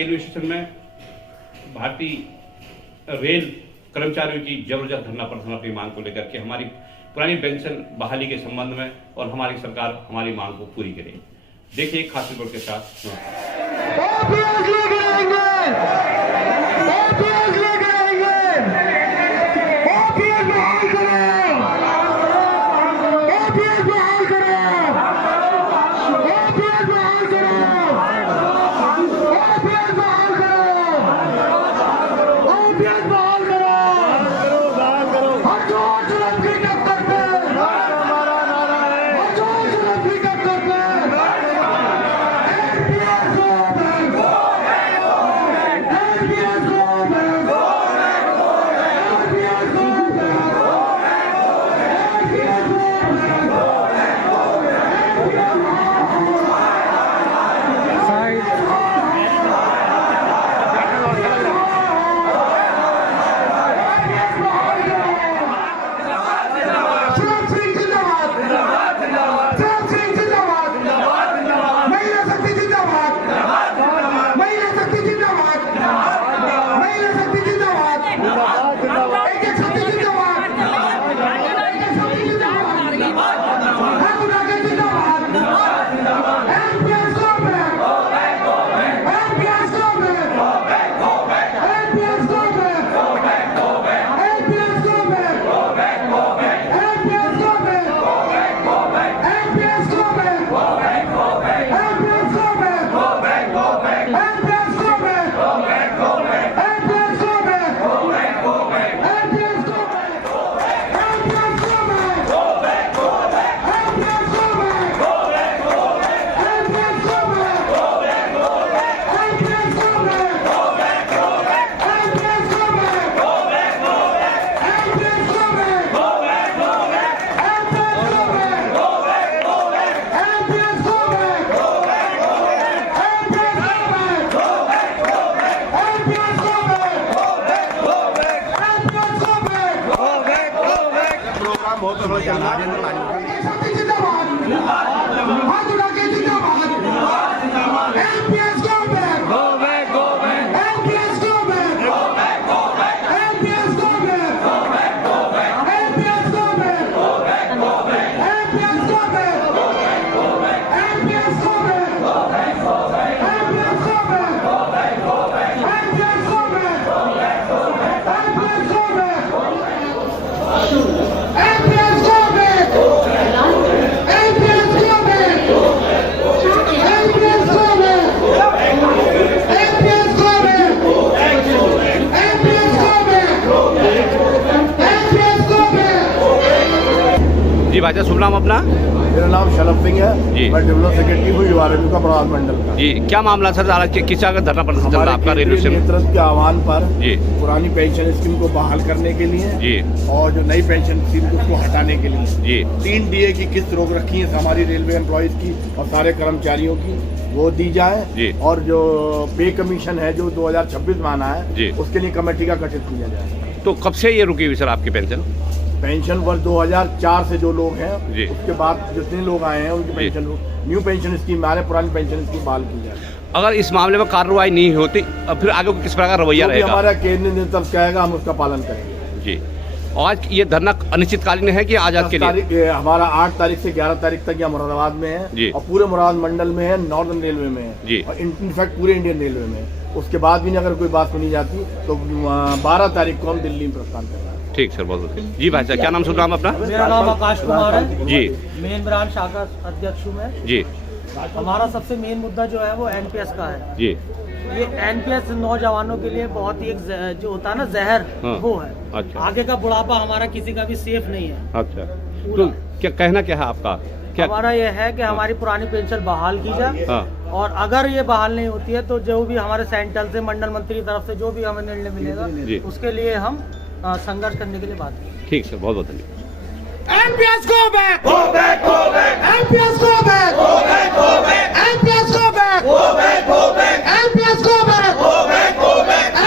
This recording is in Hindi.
रेलवे स्टेशन में भारतीय रेल कर्मचारियों की जबरदस्त धरना प्रदर्शन अपनी मांग को लेकर के हमारी पुरानी पेंशन बहाली के संबंध में और हमारी सरकार हमारी मांग को पूरी करे। देखिए खास रिपोर्ट के साथ। जी भाई, शुभ नाम अपना? मेरा नाम शलभ सिंह है जी। मैं डेवलप सेक्रेटरी हूँ युवा का प्रधान मंडल का जी। क्या मामला सर, किस का धरना प्रदर्शन चल रहा है आपका रेलवे स्टेशन? नेतृत्व के आह्वान पर जी पुरानी पेंशन स्कीम को बहाल करने के लिए जी और जो नई पेंशन स्कीम उसको हटाने के लिए जी 3 DA की किस्त रोक रखी है हमारी रेलवे एम्प्लॉयज की और सारे कर्मचारियों की, वो दी जाए जी। और जो पे कमीशन है जो 2026 में आना है जी, उसके लिए कमेटी का गठित किया जाए। तो कब से ये रुकी हुई सर आपकी पेंशन? पेंशन वर्ष 2004 से जो लोग हैं जी, उसके बाद जितने लोग आए हैं उनकी पेंशन न्यू पेंशन स्कीम हमारे पुरानी पेंशन स्कीम बहाल की जाए। अगर इस मामले में कार्रवाई नहीं होती फिर आगे किस प्रकार का रवैया रहेगा? हमारा केंद्रीय नेतृत्व कहेगा हम उसका पालन करेंगे जी। आज ये धरना अनिश्चितकालीन है कि आज के लिए? हमारा 8 तारीख से 11 तारीख तक यह मुरादाबाद में है और पूरे मुरादाबाद मंडल में है, नॉर्दर्न रेलवे में है जी, और इनफैक्ट पूरे इंडियन रेलवे में है। उसके बाद भी अगर कोई बात सुनी जाती तो 12 तारीख को हम दिल्ली में प्रस्थान कर रहे हैं। ठीक सर, बहुत बहुत जी। भाई साहब क्या नाम सुन रहा हूँ अपना? मेरा नाम आकाश कुमार है जी, मेन ब्रांच शाखा अध्यक्ष हूँ मैं जी। हमारा सबसे मेन मुद्दा जो है वो एनपीएस का है जी। ये एनपीएस नौजवानों के लिए बहुत ही एक जो होता है ना जहर, वो है। अच्छा। आगे का बुढ़ापा हमारा किसी का भी सेफ नहीं है। अच्छा, तो क्या कहना क्या है आपका? क्या हमारा ये है कि हमारी पुरानी पेंशन बहाल की जाए और अगर ये बहाल नहीं होती है तो जो भी हमारे सेंट्रल से मंडल मंत्री की तरफ से जो भी हमें निर्णय मिलेगा उसके लिए हम संघर्ष करने के लिए बात करें। ठीक सर, बहुत बहुत धन्यवाद। NPS go back! Go back! Go back! NPS go back! Go back! Go back! NPS go back! Go back! Go back! NPS go back! Go back! Go back!